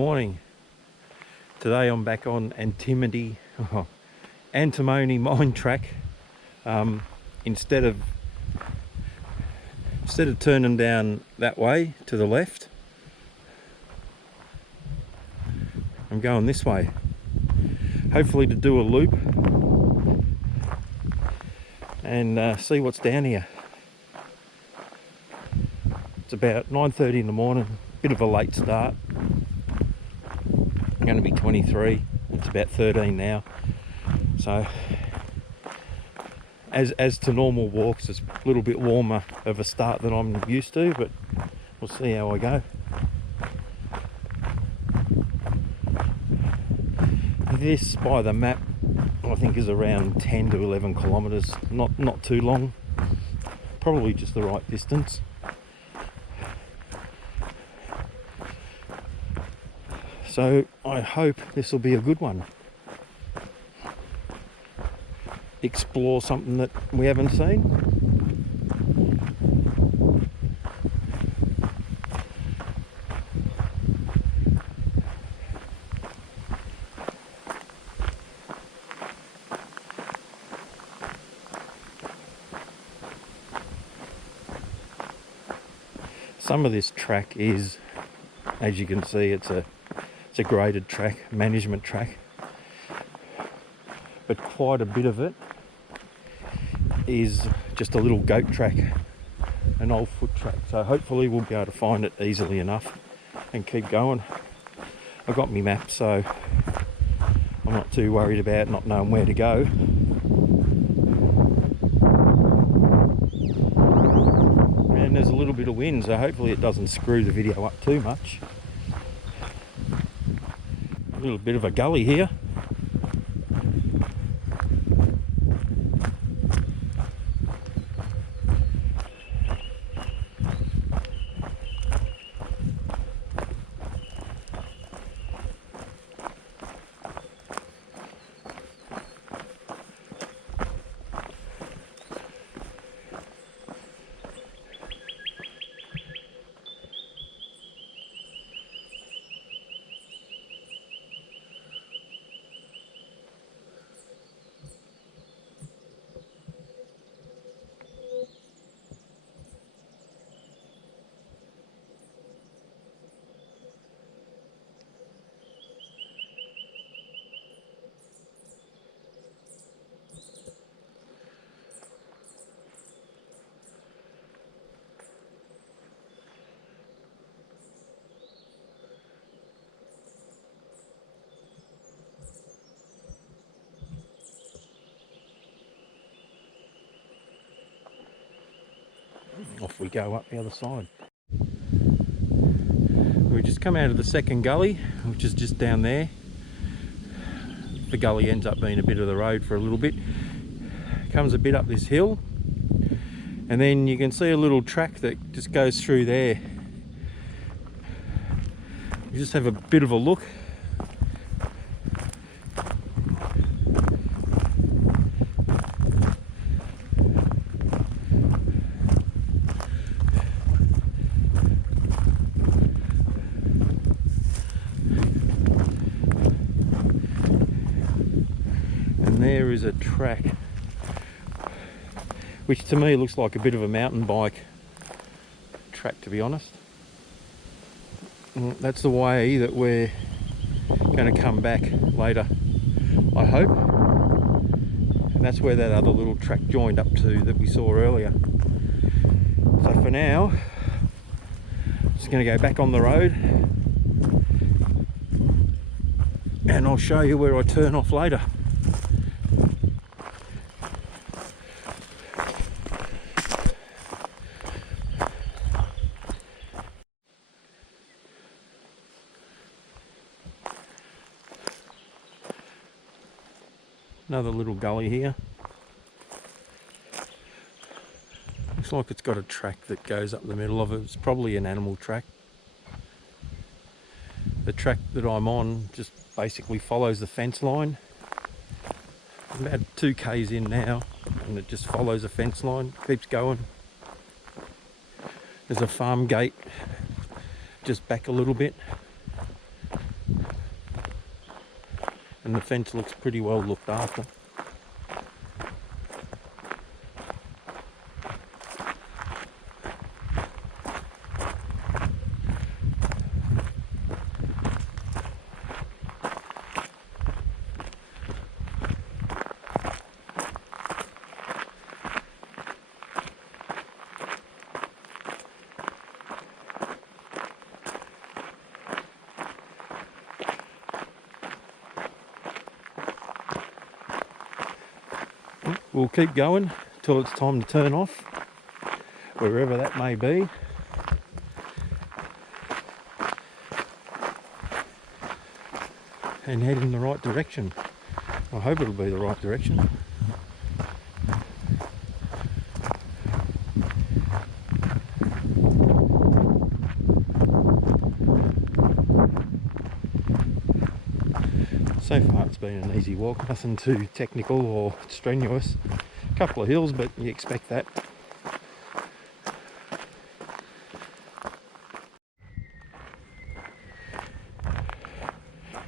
morning. Today I'm back on Antinomy Mine track. Instead of turning down that way to the left, I'm going this way, hopefully to do a loop and see what's down here. It's about 9:30 in the morning, bit of a late start. I'm going to be 23, it's about 13 now, so as to normal walks, it's a little bit warmer of a start than I'm used to, but we'll see how I go. This, by the map, I think is around 10 to 11 kilometers, not too long, probably just the right distance. So I hope this will be a good one. Explore something that we haven't seen. Some of this track is, as you can see, it's a graded track, management track, but quite a bit of it is just a little goat track, an old foot track, so hopefully we'll be able to find it easily enough and keep going. I've got my map, so I'm not too worried about not knowing where to go. And there's a little bit of wind, so hopefully it doesn't screw the video up too much. A little bit of a gully here. Off we go up the other side. We just come out of the second gully, which is just down there. The gully ends up being a bit of the road for a little bit. Comes a bit up this hill, and then you can see a little track that just goes through there. You just have a bit of a look. There is a track which to me looks like a bit of a mountain bike track, to be honest. That's the way that we're going to come back later, I hope, and that's where that other little track joined up to that we saw earlier. So for now, I'm just going to go back on the road and I'll show you where I turn off later. Another little gully here. Looks like it's got a track that goes up the middle of it. It's probably an animal track. The track that I'm on just basically follows the fence line. I'm about 2 k's in now, and it just follows a fence line, keeps going. There's a farm gate just back a little bit. and the fence looks pretty well looked after. We'll keep going till it's time to turn off, wherever that may be. And head in the right direction. I hope it'll be the right direction. So far it's been an easy walk, nothing too technical or strenuous. A couple of hills, but you expect that.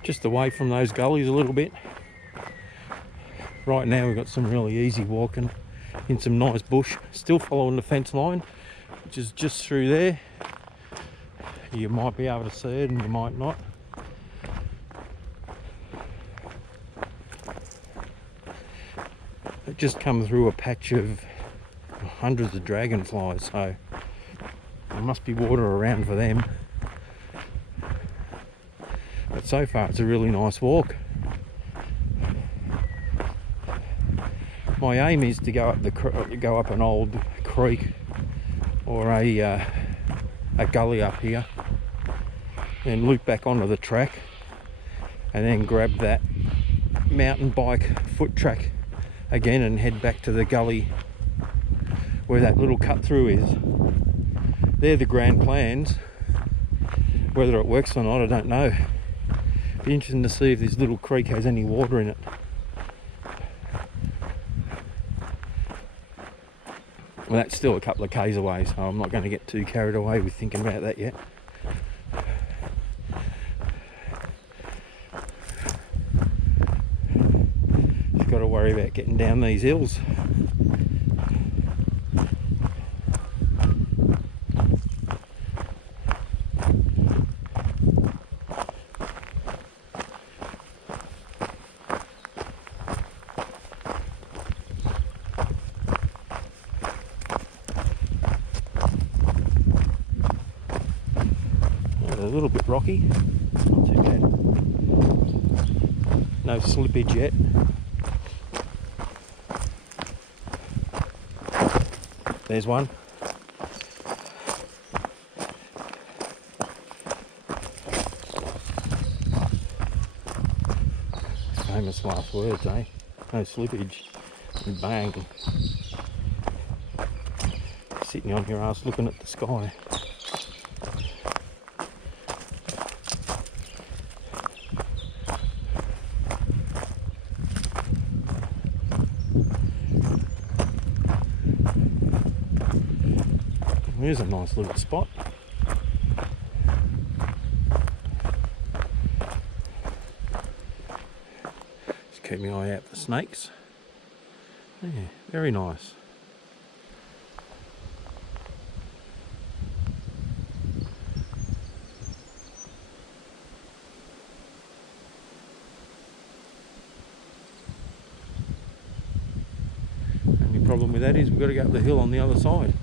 Just away from those gullies a little bit. Right now we've got some really easy walking in some nice bush, still following the fence line, which is just through there. You might be able to see it and you might not. It just come through a patch of hundreds of dragonflies, so there must be water around for them. But so far it's a really nice walk. My aim is to go up an old creek or a gully up here, then loop back onto the track, and then grab that mountain bike foot track again and head back to the gully where that little cut through is. They're the grand plans. Whether it works or not, I don't know. Be interesting to see if this little creek has any water in it. Well, that's still a couple of k's away, so I'm not going to get too carried away with thinking about that yet. Just got to worry about getting down these hills. A little bit rocky, not too bad. No slippage yet. There's one. Famous last words, eh? No slippage. And bang. Sitting on your ass looking at the sky. Here's a nice little spot. Just keep my eye out for snakes. Yeah, very nice. Only problem with that is we've got to go up the hill on the other side.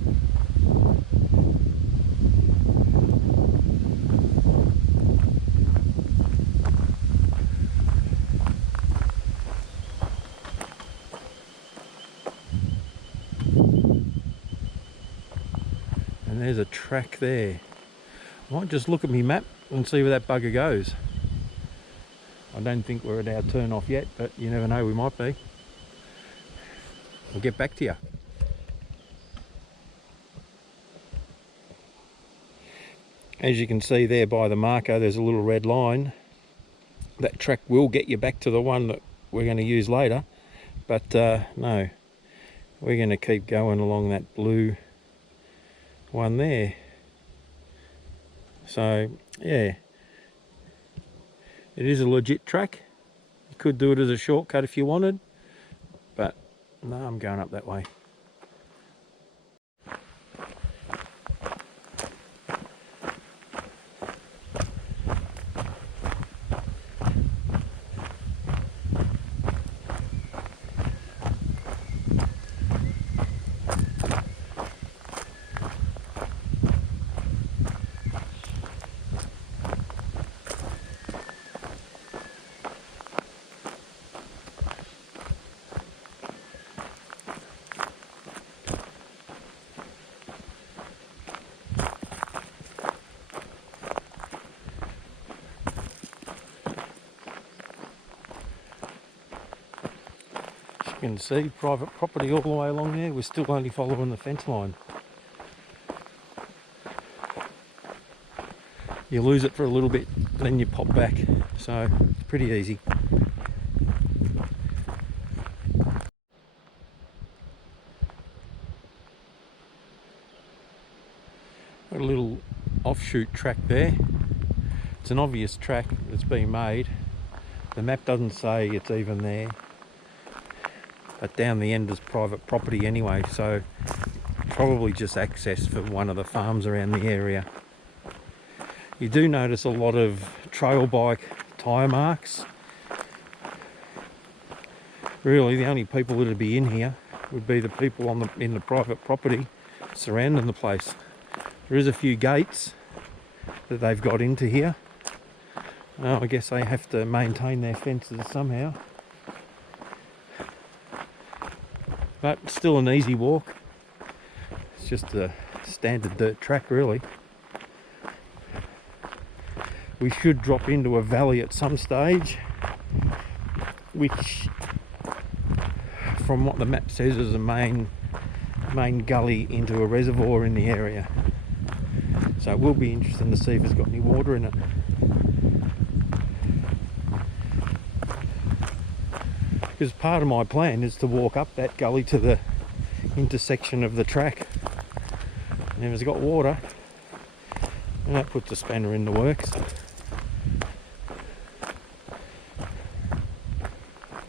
And there's a track there. I might just look at my map and see where that bugger goes. I don't think we're at our turn off yet, but you never know, we might be. I'll get back to you. As you can see there by the marker, there's a little red line. That track will get you back to the one that we're going to use later, but no, we're going to keep going along that blue one there. So yeah, it is a legit track. could do it as a shortcut if you wanted, but no, I'm going up that way. You can see private property all the way along there. We're still only following the fence line. You lose it for a little bit, then you pop back, so it's pretty easy. Got a little offshoot track there. It's an obvious track that's been made. The map doesn't say it's even there, but down the end is private property anyway, so probably just access for one of the farms around the area. You do notice a lot of trail bike tyre marks. Really, the only people that would be in here would be the people in the private property surrounding the place. There is a few gates that they've got into here. I guess they have to maintain their fences somehow. But still an easy walk. It's just a standard dirt track really. We should drop into a valley at some stage, which from what the map says is a main gully into a reservoir in the area. So it will be interesting to see if it's got any water in it. Because part of my plan is to walk up that gully to the intersection of the track. And if it's got water, and that puts a spanner in the works.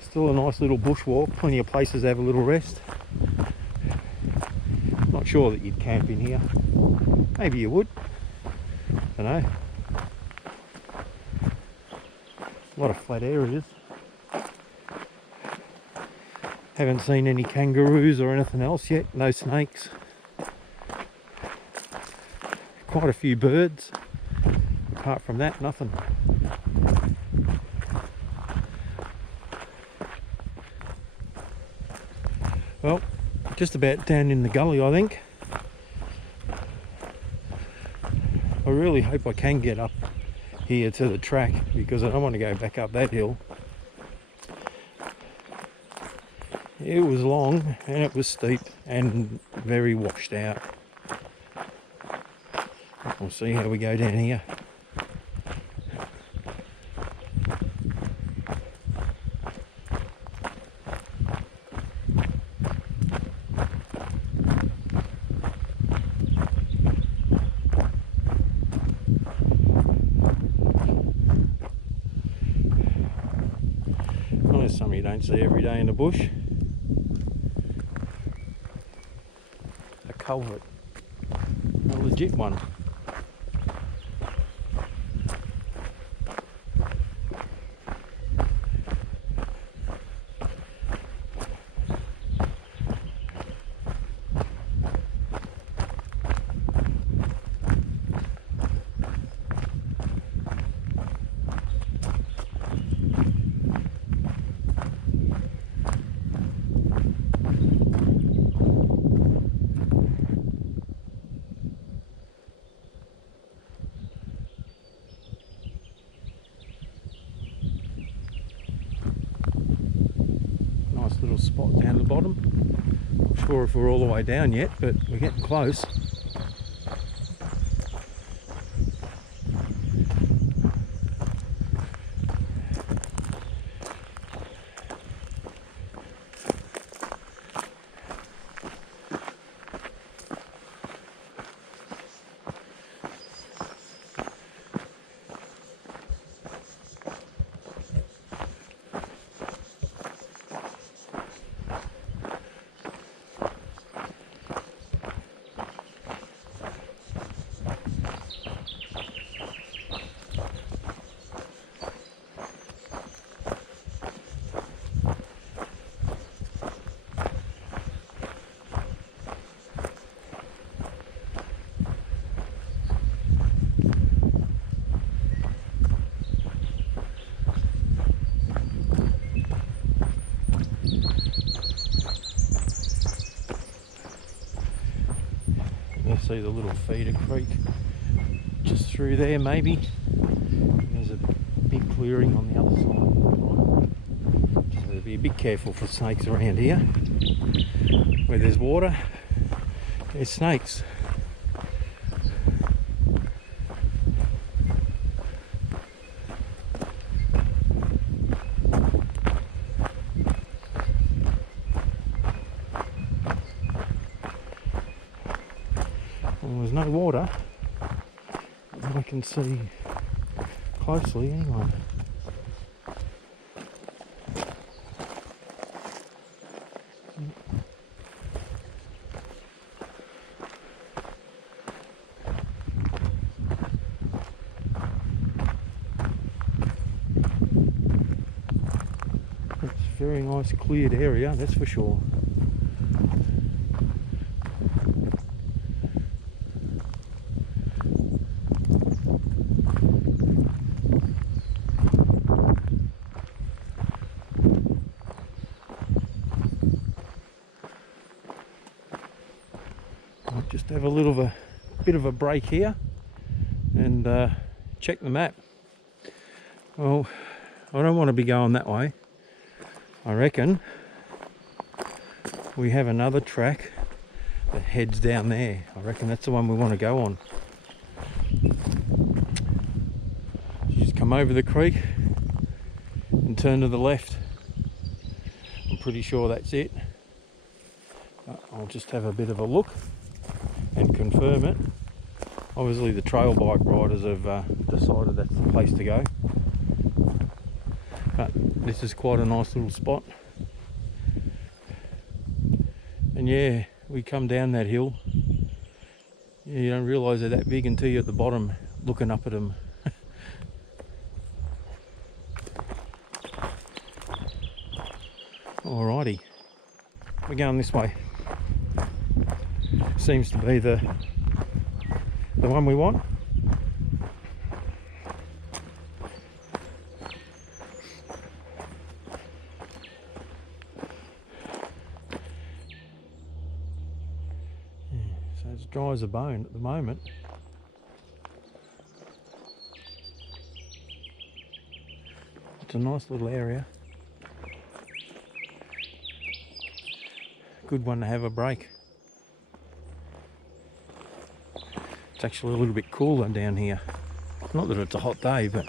Still a nice little bushwalk, plenty of places to have a little rest. Not sure that you'd camp in here. Maybe you would. I don't know. A lot of flat areas. Haven't seen any kangaroos or anything else yet. No snakes. Quite a few birds. Apart from that, nothing. Well, just about down in the gully, I think. I really hope I can get up here to the track because I don't want to go back up that hill. It was long and it was steep and very washed out. We'll see how we go down here. Well, there's something you don't see every day in the bush. A culvert. A legit one. Little spot down the bottom. Not sure if we're all the way down yet, but we're getting close. see the little feeder creek just through there maybe. And there's a big clearing on the other side. So be a bit careful for snakes around here. Where there's water, there's snakes. There's no water that I can see closely anyway. It's a very nice cleared area, that's for sure. Just have a bit of a break here and check the map. Well, I don't want to be going that way. I reckon we have another track that heads down there. I reckon that's the one we want to go on. You just come over the creek and turn to the left. I'm pretty sure that's it. I'll just have a bit of a look and confirm it. Obviously the trail bike riders have decided that's the place to go, but this is quite a nice little spot. And yeah, we come down that hill, you don't realise they're that big until you're at the bottom looking up at them. Alrighty, we're going this way. Seems to be the one we want. Yeah, so it's dry as a bone at the moment. It's a nice little area. Good one to have a break. It's actually a little bit cooler down here. Not that it's a hot day, but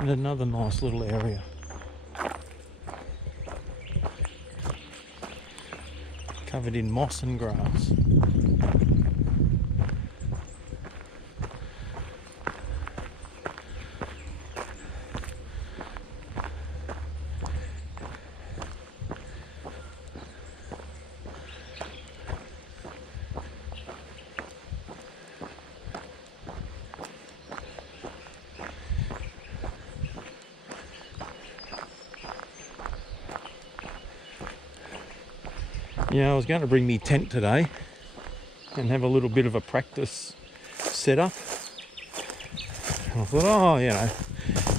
and another nice little area. Covered in moss and grass. Yeah, I was going to bring me tent today and have a little bit of a practice setup. And I thought, oh, you know,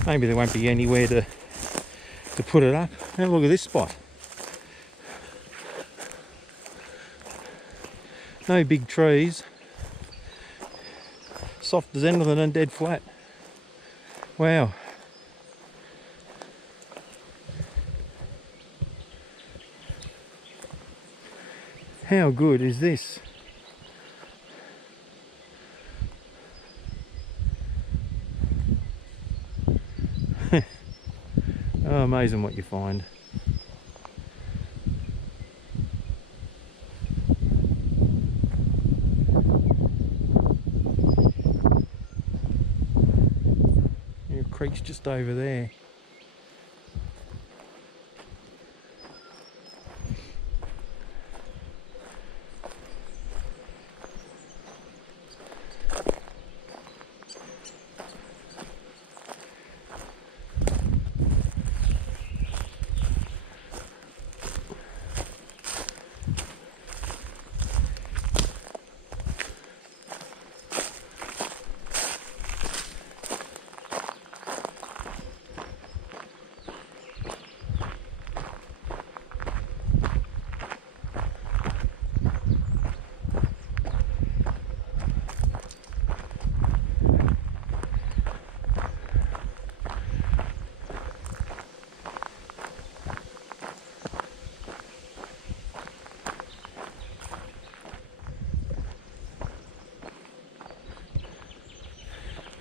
maybe there won't be anywhere to put it up. Have a look at this spot. No big trees. Soft as anything and dead flat. Wow. How good is this? Oh, amazing what you find. Your creek's just over there.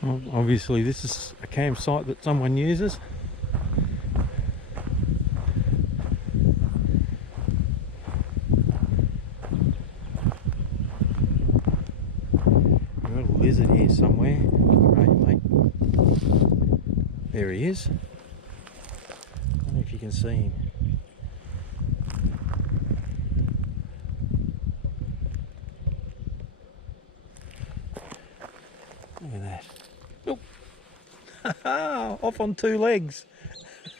Well, obviously this is a campsite that someone uses. We've got a lizard here somewhere. Where are you, mate? There he is. I don't know if you can see him. Look at that. Oh. Off on 2 legs.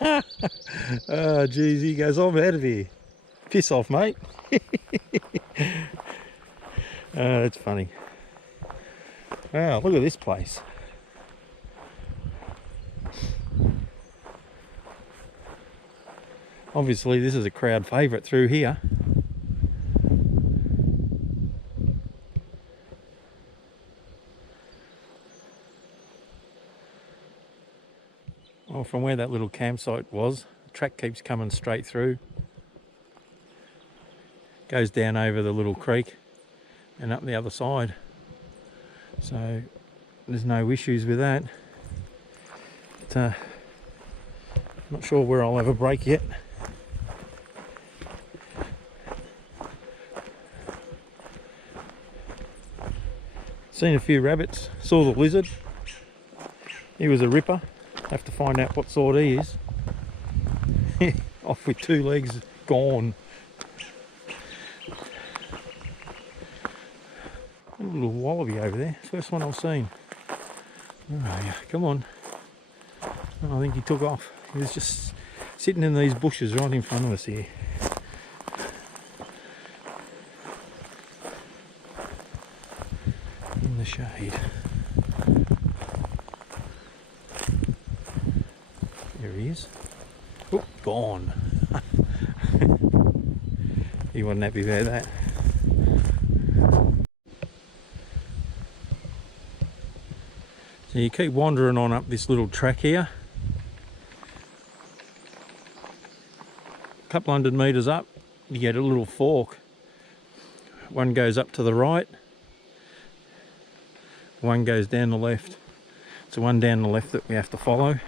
Oh geez, he goes, I'm out of here. Piss off, mate. That's funny. Wow, look at this place. Obviously this is a crowd favourite through here. Well, from where that little campsite was, the track keeps coming straight through. Goes down over the little creek and up the other side. So there's no issues with that. But, I'm not sure where I'll have a break yet. Seen a few rabbits, saw the lizard. He was a ripper. Have to find out what sort he is. Off with 2 legs, gone. A little wallaby over there, first one I've seen. Where are you? Come on. Oh, I think he took off. He was just sitting in these bushes right in front of us here. In the shade. There he is. Oh, gone. He wasn't happy about that. So you keep wandering on up this little track here. A couple 100 metres up, you get a little fork. One goes up to the right, one goes down the left. It's the one down the left that we have to follow.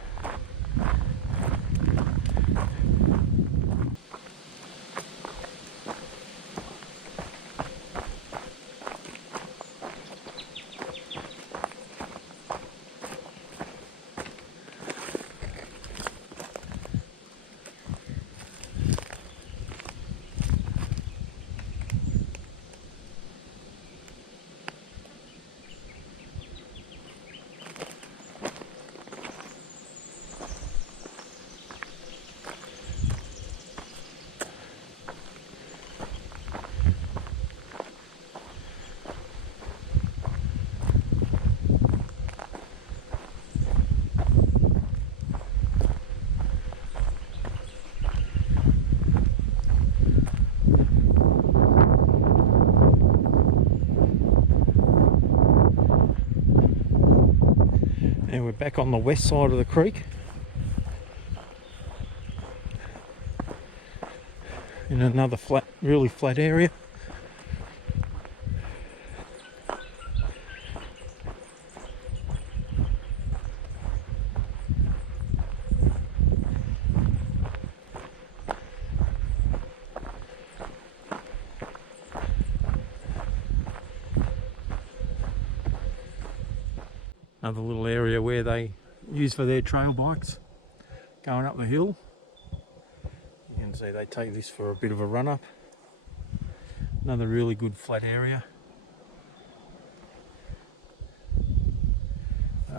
And we're back on the west side of the creek. In another flat, really flat area. Another little area where they use for their trail bikes going up the hill. You can see they take this for a bit of a run up. Another really good flat area.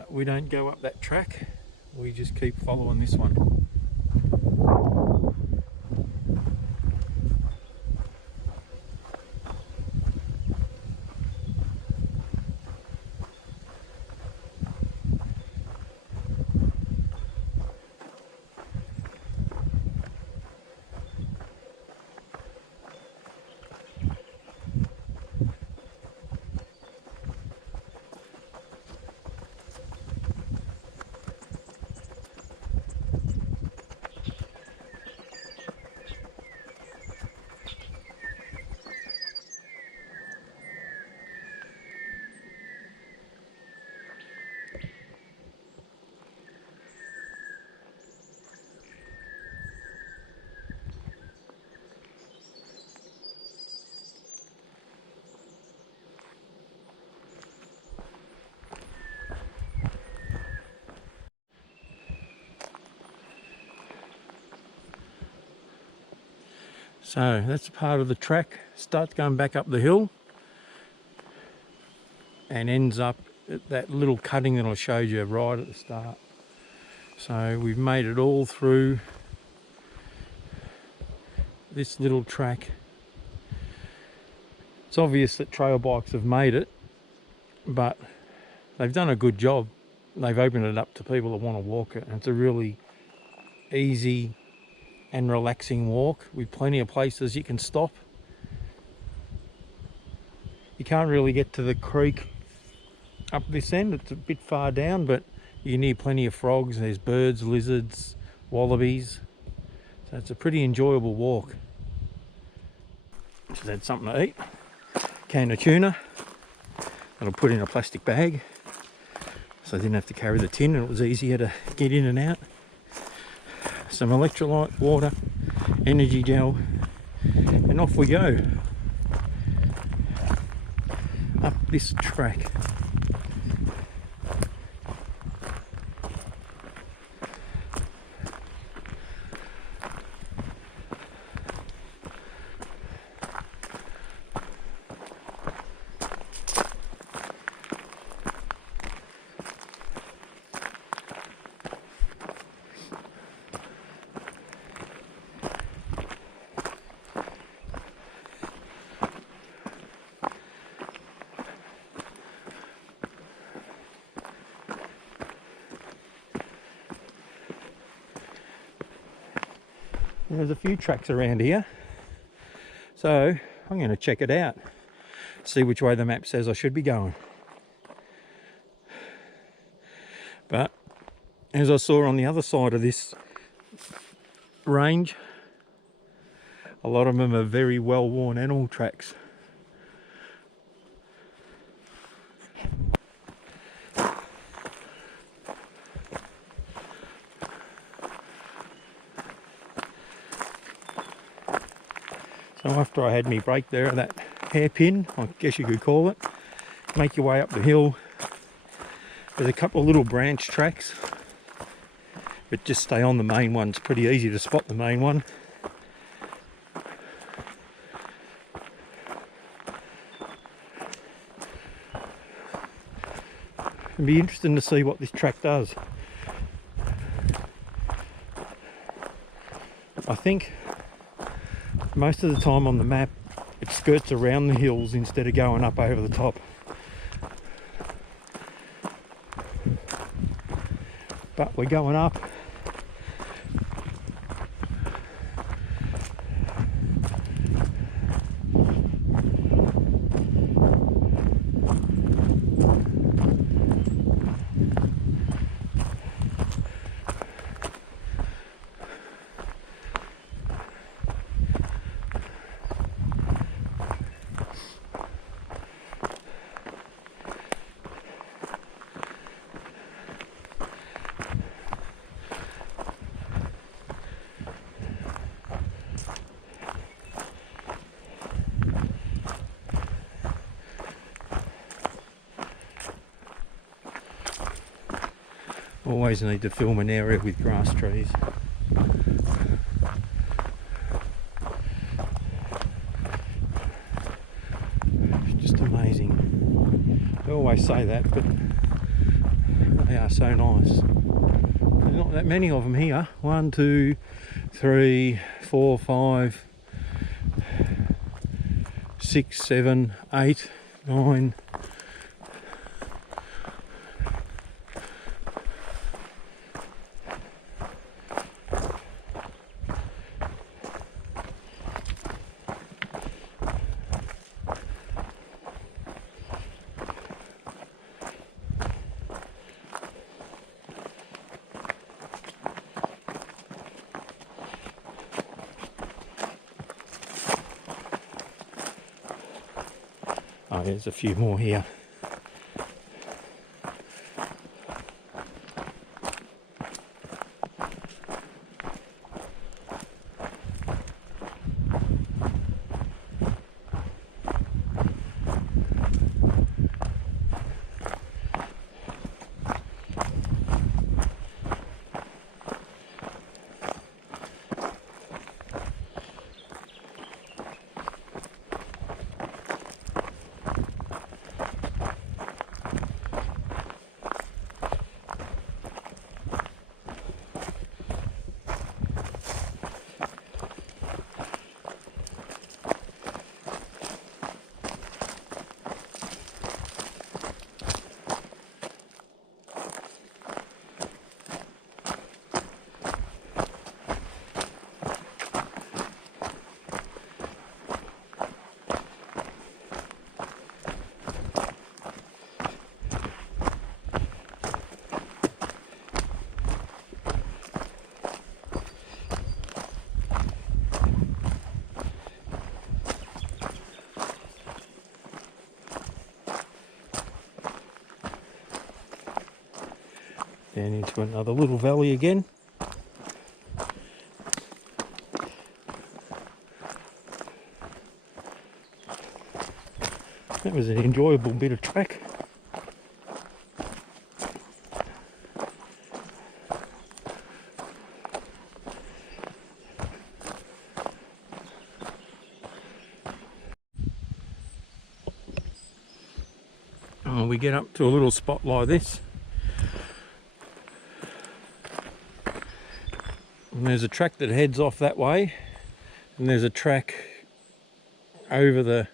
We don't go up that track, we just keep following this one. So that's part of the track. Starts going back up the hill and ends up at that little cutting that I showed you right at the start. So we've made it all through this little track. It's obvious that trail bikes have made it, but they've done a good job. They've opened it up to people that want to walk it, and it's a really easy and relaxing walk with plenty of places you can stop. You can't really get to the creek up this end, it's a bit far down, but you can hear plenty of frogs. There's birds, lizards, wallabies, so it's a pretty enjoyable walk. Just had something to eat, can of tuna that I'll put in a plastic bag so I didn't have to carry the tin and it was easier to get in and out. Some electrolyte water, energy gel, and off we go up this track. There's a few tracks around here, so I'm going to check it out, see which way the map says I should be going. But as I saw on the other side of this range, a lot of them are very well-worn animal tracks. So after I had me break there, that hairpin, I guess you could call it, make your way up the hill. There's a couple of little branch tracks, but just stay on the main one. It's pretty easy to spot the main one. It'd be interesting to see what this track does. I think most of the time on the map it skirts around the hills instead of going up over the top. But we're going up. Always need to film an area with grass trees. Just amazing. I always say that, but they are so nice. There's not that many of them here. 1, 2, 3, 4, 5, 6, 7, 8, 9. Oh, there's a few more here. Down into another little valley again. That was an enjoyable bit of track. Oh, we get up to a little spot like this. And there's a track that heads off that way, and there's a track over the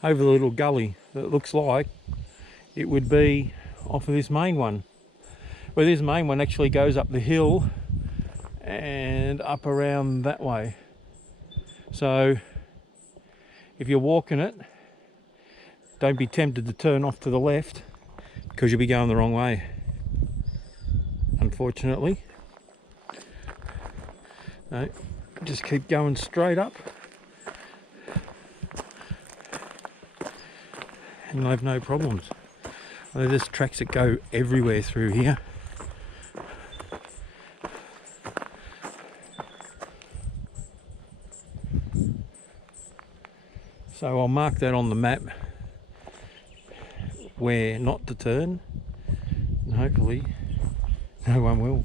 little gully that looks like it would be off of this main one. Well, this main one actually goes up the hill and up around that way. So if you're walking it, don't be tempted to turn off to the left because you'll be going the wrong way, unfortunately. No, just keep going straight up and you'll have no problems. There's tracks that go everywhere through here. So I'll mark that on the map where not to turn, and hopefully no one will.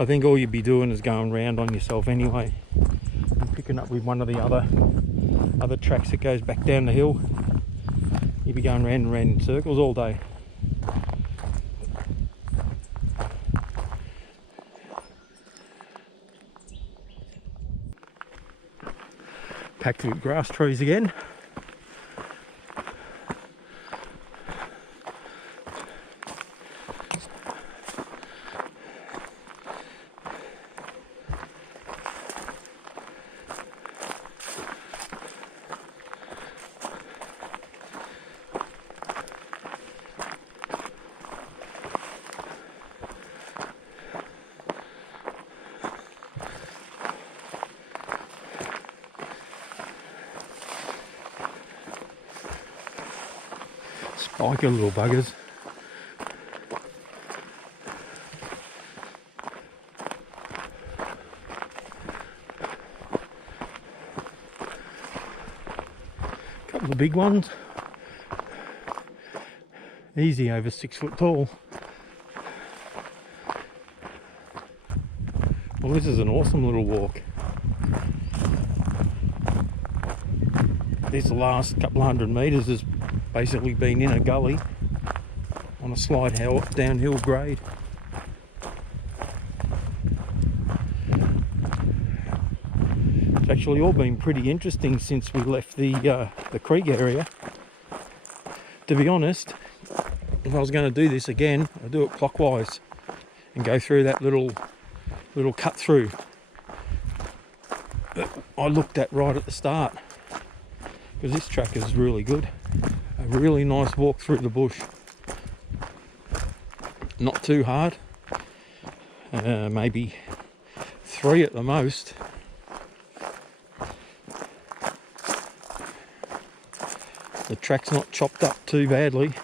I think all you'd be doing is going round on yourself anyway, and picking up with one of the other tracks that goes back down the hill. You'd be going round and round in circles all day. Packed with grass trees again. Spiky little buggers. Couple of big ones. Easy over 6 foot tall. Well, this is an awesome little walk. This last couple of 100 metres has basically been in a gully on a slight downhill grade. It's actually all been pretty interesting since we left the creek area. To be honest, if I was going to do this again, I'd do it clockwise and go through that little cut through that I looked at right at the start, because this track is really good. A really nice walk through the bush. Not too hard. Maybe 3 at the most. The track's not chopped up too badly.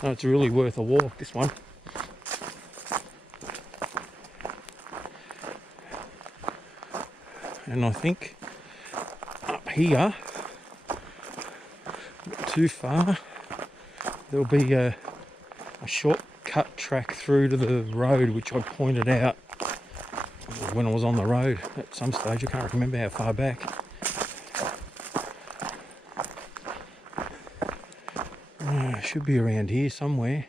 So it's really worth a walk, this one. And I think up here, not too far, there'll be a shortcut track through to the road, which I pointed out when I was on the road at some stage. I can't remember how far back. Should be around here somewhere.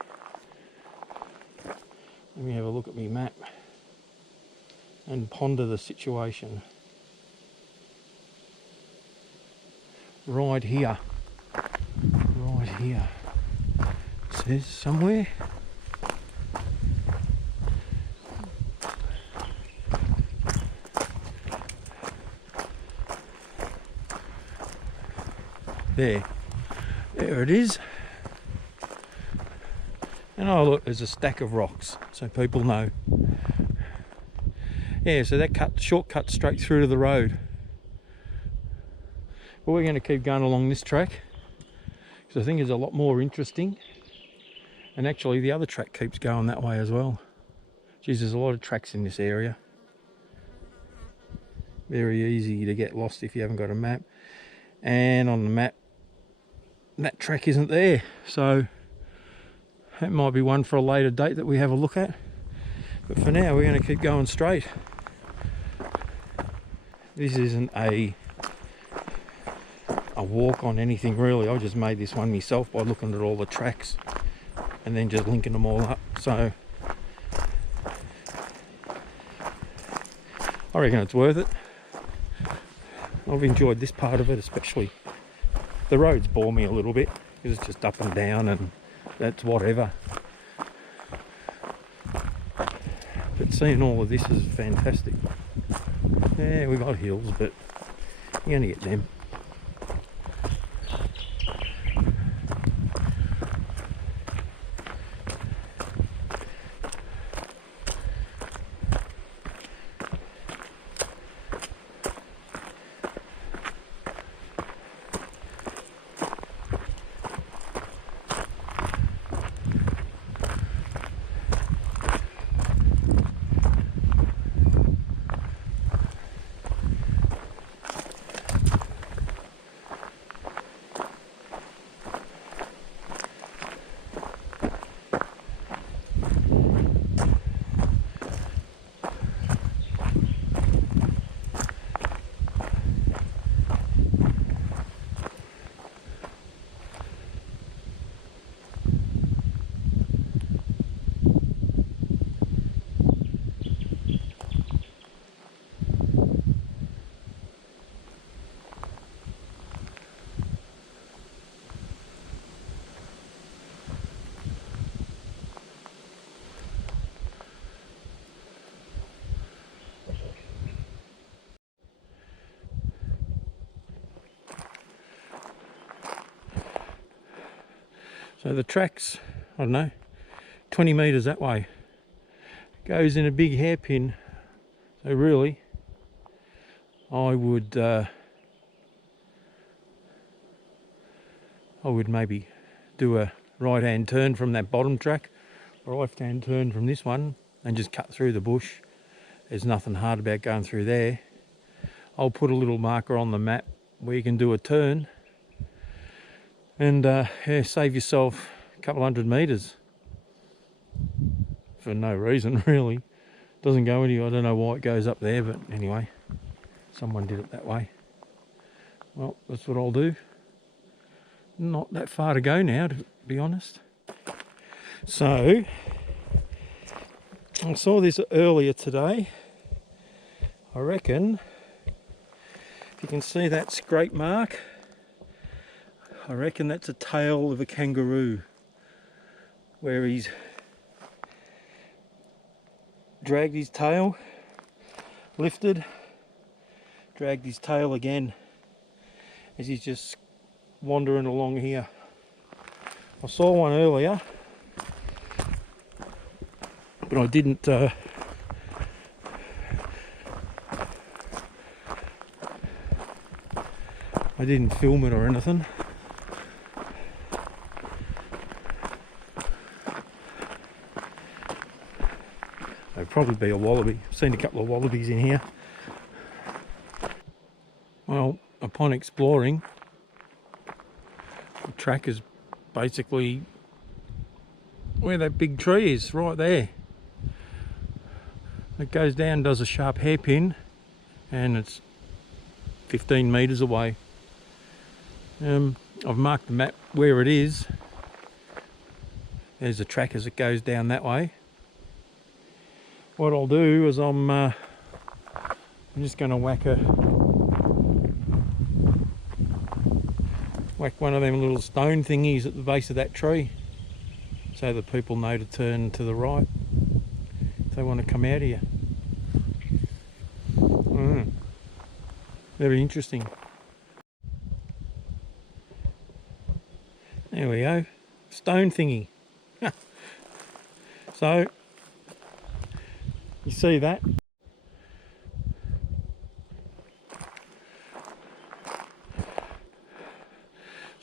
Let me have a look at my map and ponder the situation. Right here. Right here. It says somewhere. There. There it is. And oh look, there's a stack of rocks, so people know. Yeah, so that shortcut straight through to the road. But we're going to keep going along this track because I think it's a lot more interesting And actually the other track keeps going that way as well. Geez, there's a lot of tracks in this area. Very easy to get lost if you haven't got a map. And on the map, that track isn't there. So that might be one for a later date that we have a look at. But for now, we're going to keep going straight. This isn't a walk on anything really. I just made this one myself by looking at all the tracks and then just linking them all up. So I reckon it's worth it. I've enjoyed this part of it especially. The roads bore me a little bit because it's just up and down and that's whatever. But seeing all of this is fantastic. Yeah, we got hills, but you're going to get them. So the track's, I don't know, 20 metres that way. Goes in a big hairpin. So really, I would maybe do a right-hand turn from that bottom track, or a left-hand turn from this one, and just cut through the bush. There's nothing hard about going through there. I'll put a little marker on the map where you can do a turn. And yeah, save yourself a couple 100 metres for no reason really. Doesn't go anywhere. I don't know why it goes up there, but anyway, someone did it that way. Well, that's what I'll do. Not that far to go now, to be honest. So I saw this earlier today. I reckon if you can see that scrape mark, I reckon that's a tail of a kangaroo, where he's dragged his tail, lifted, dragged his tail again as he's just wandering along here. I saw one earlier, but I didn't film it or anything. There'd probably be a wallaby. I've seen a couple of wallabies in here. Well, upon exploring, the track is basically where that big tree is, right there. It goes down, does a sharp hairpin, and it's 15 metres away. I've marked the map where it is. There's the track as it goes down that way. What I'll do is I'm just going to whack one of them little stone thingies at the base of that tree, so that people know to turn to the right if they want to come out here. Very interesting. There we go, stone thingy. So you see that?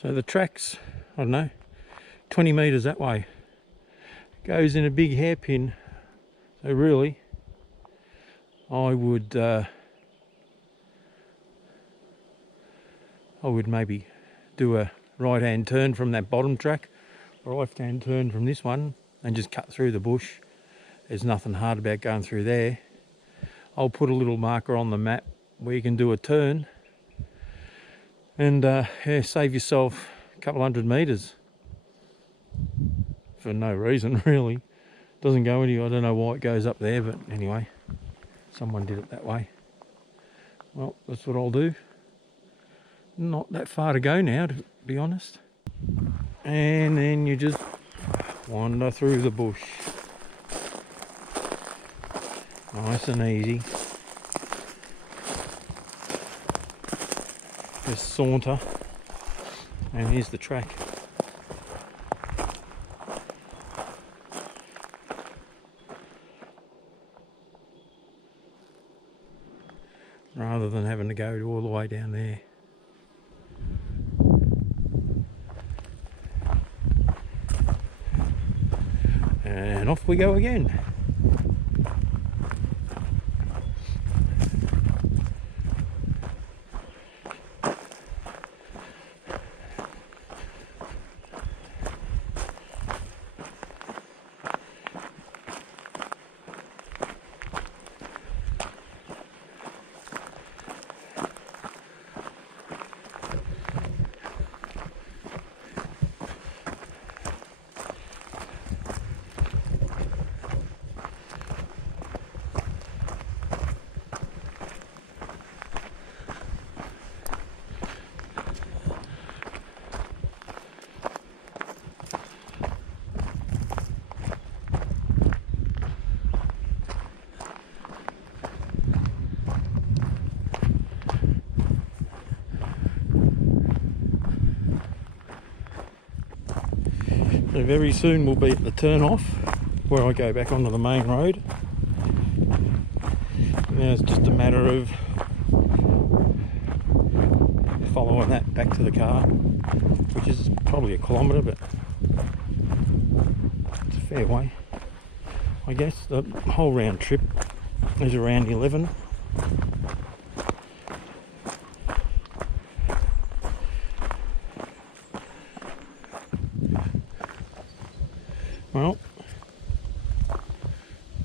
So the track's, I don't know, 20 metres that way. goes in a big hairpin. So really, I would maybe do a right-hand turn from that bottom track, or a left-hand turn from this one, and just cut through the bush. There's nothing hard about going through there. I'll put a little marker on the map where you can do a turn, and yeah, save yourself a couple 100 meters for no reason really. Doesn't go anywhere. I don't know why it goes up there, but anyway, someone did it that way. Well, that's what I'll do. Not that far to go now, to be honest. And then you just wander through the bush. Nice and easy. Just saunter. And here's the track. Rather than having to go all the way down there. And off we go again. So very soon we'll be at the turn off where I go back onto the main road. Now it's just a matter of following that back to the car, which is probably a kilometre, but it's a fair way. I guess the whole round trip is around 11. Well,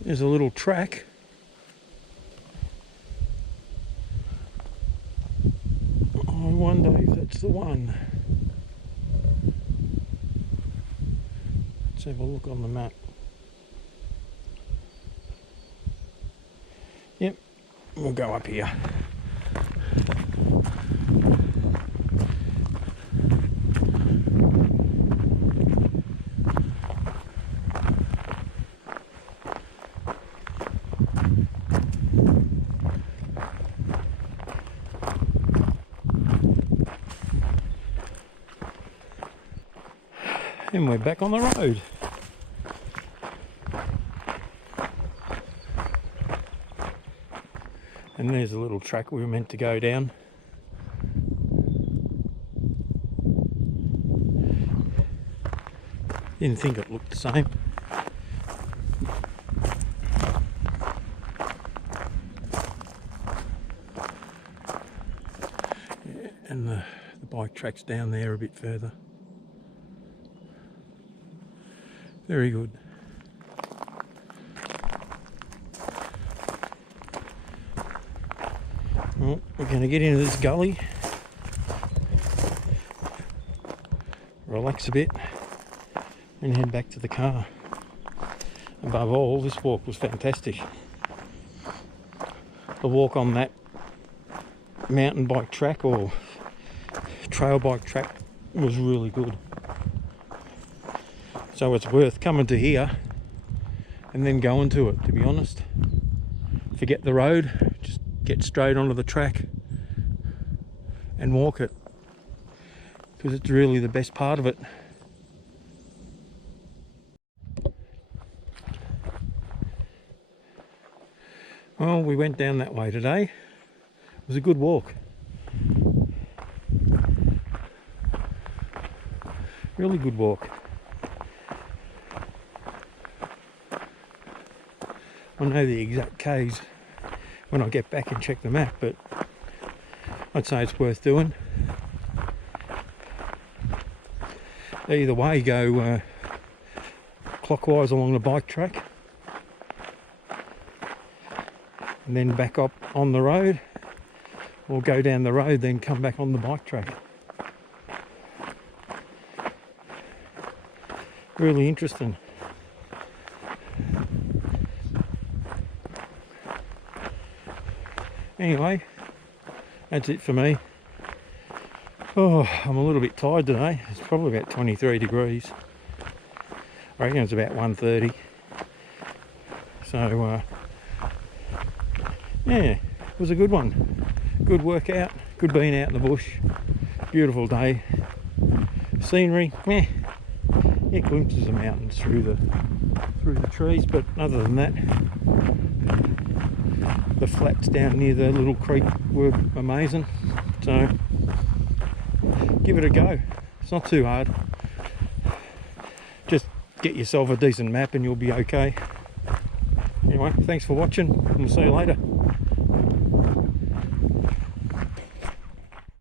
there's a little track. I wonder if that's the one. Let's have a look on the map. Yep, we'll go up here. And we're back on the road. And there's a little track we were meant to go down. Didn't think it looked the same. Yeah, and the bike track's down there a bit further. Very good. Well, we're going to get into this gully, relax a bit, and head back to the car. Above all, this walk was fantastic. The walk on that mountain bike track or trail bike track was really good. So it's worth coming to here and then going to it, to be honest. Forget the road, just get straight onto the track and walk it, because it's really the best part of it. Well, we went down that way today. It was a good walk. Really good walk. I'll know the exact K's when I get back and check the map, but I'd say it's worth doing. Either way, go clockwise along the bike track and then back up on the road, or go down the road then come back on the bike track. Really interesting. Anyway, that's it for me. Oh, I'm a little bit tired today. It's probably about 23 degrees. I reckon it's about 1:30. So, yeah, it was a good one. Good workout, good being out in the bush. Beautiful day. Scenery, yeah, glimpses of mountains through the trees, but other than that, the flats down near the little creek were amazing. So give it a go. It's not too hard. Just get yourself a decent map and you'll be okay. Anyway, thanks for watching, and we'll see you later.